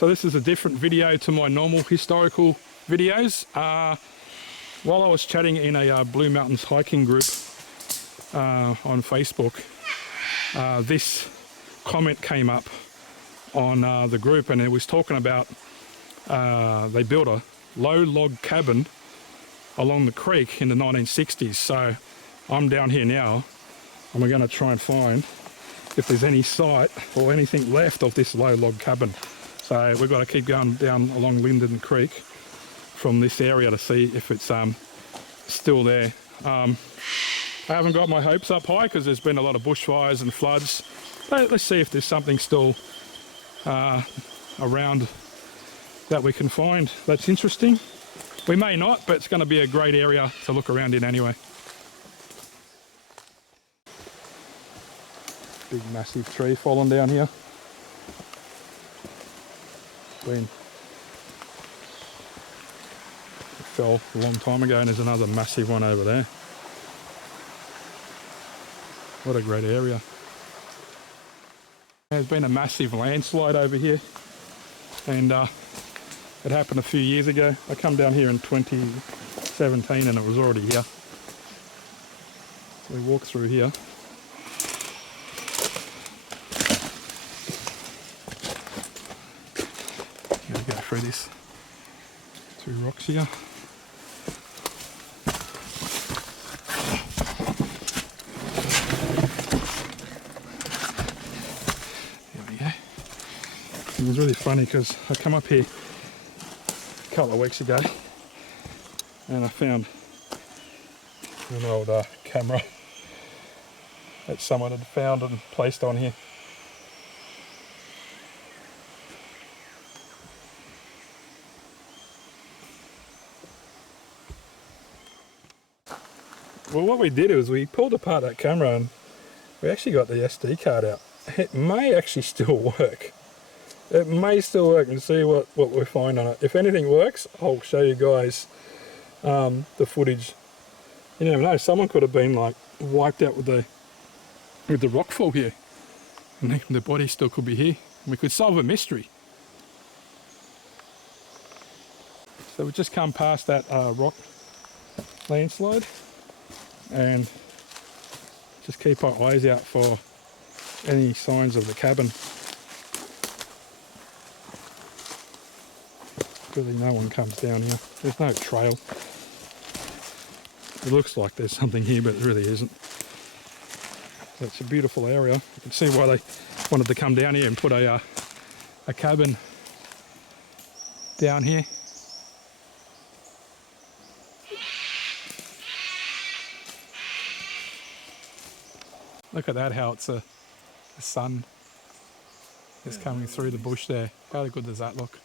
So this is a different video to my normal historical videos. While I was chatting in a Blue Mountains hiking group on Facebook, this comment came up on the group, and it was talking about they built a low log cabin along the creek in the 1960s. So I'm down here now, and we're going to try and find if there's any site or anything left of this low log cabin. So we've got to keep going down along Linden Creek from this area to see if it's still there. I haven't got my hopes up high because there's been a lot of bushfires and floods, but let's see if there's something still around that we can find that's interesting. We may not, but it's going to be a great area to look around in anyway. Big massive tree fallen down here. It fell a long time ago, and there's another massive one over there. What a great area. There's been a massive landslide over here, and it happened a few years ago. I come down here in 2017 and it was already here. So we walk through here. Gotta go through this. 2 rocks here. There we go. It was really funny because I come up here a couple of weeks ago and I found an old camera that someone had found and placed on here. Well, what we did is we pulled apart that camera and we actually got the SD card out. It may actually still work. It may still work, and see what we find on it. If anything works, I'll show you guys the footage. You never know, someone could have been like wiped out with the rockfall here, and the body still could be here. We could solve a mystery. So we just come past that rock landslide, and just keep our eyes out for any signs of the cabin. Really, no one comes down here. There's no trail. It looks like there's something here, but it really isn't. So it's a beautiful area. You can see why they wanted to come down here and put a cabin down here. Look at that, how it's the sun is coming through the bush there. How good does that look?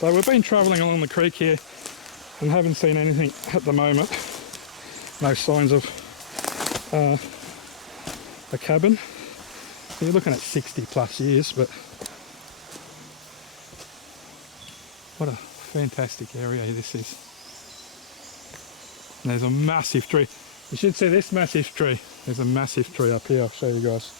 So we've been travelling along the creek here and haven't seen anything at the moment. No signs of a cabin. You're looking at 60 plus years, but what a fantastic area this is. And there's a massive tree. You should see this massive tree. There's a massive tree up here. I'll show you guys.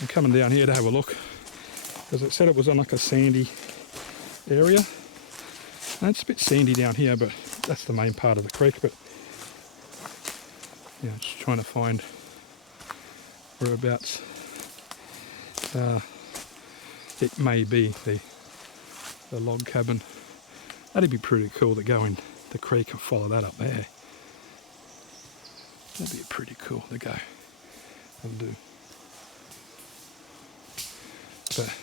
I'm coming down here to have a look, because it said it was on like a sandy area. And it's a bit sandy down here, but that's the main part of the creek. But yeah, just trying to find whereabouts it may be the log cabin. That'd be pretty cool to go in the creek and follow that up there. That'd be pretty cool to go and do. But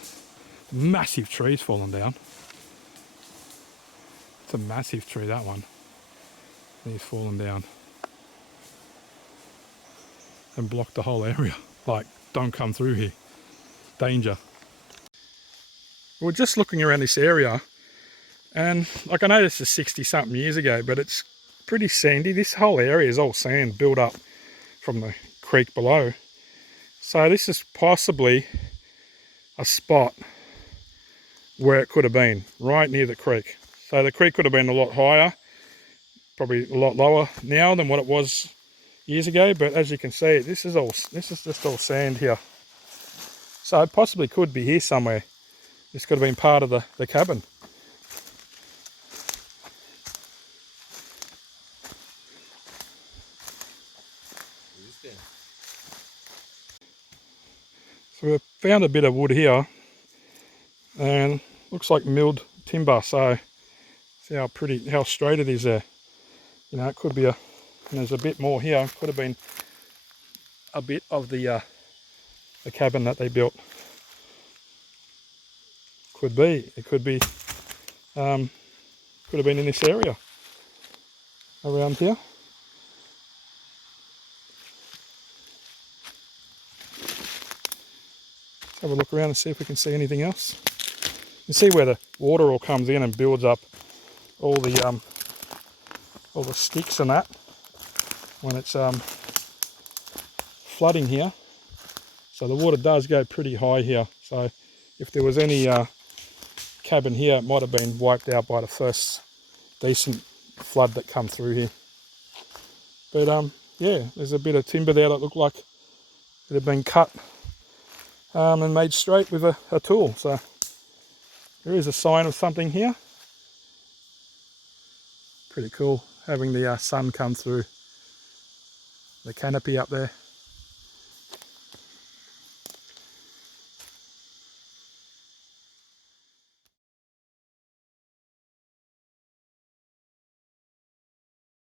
massive trees falling down. It's a massive tree, that one. And he's fallen down and blocked the whole area. Like, don't come through here. Danger. We're just looking around this area, and like, I know this is 60 something years ago, but it's pretty sandy. This whole area is all sand built up from the creek below. So this is possibly a spot where it could have been, right near the creek. So So the creek could have been a lot higher, probably a lot lower now than what it was years ago. But as you can see, this is just all sand here. So it possibly could be here somewhere. This could have been part of the cabin. So we've found a bit of wood here, and looks like milled timber. So see how straight it is there. You know, it could be and there's a bit more here. Could have been a bit of the cabin that they built. Could be. It could be. Could have been in this area around here. Let's have a look around and see if we can see anything else. You see where the water all comes in and builds up all the sticks and that when it's flooding here. So the water does go pretty high here. So if there was any cabin here, it might have been wiped out by the first decent flood that come through here. But yeah, there's a bit of timber there that looked like it had been cut and made straight with a tool. So there is a sign of something here. Pretty cool having the sun come through the canopy up there.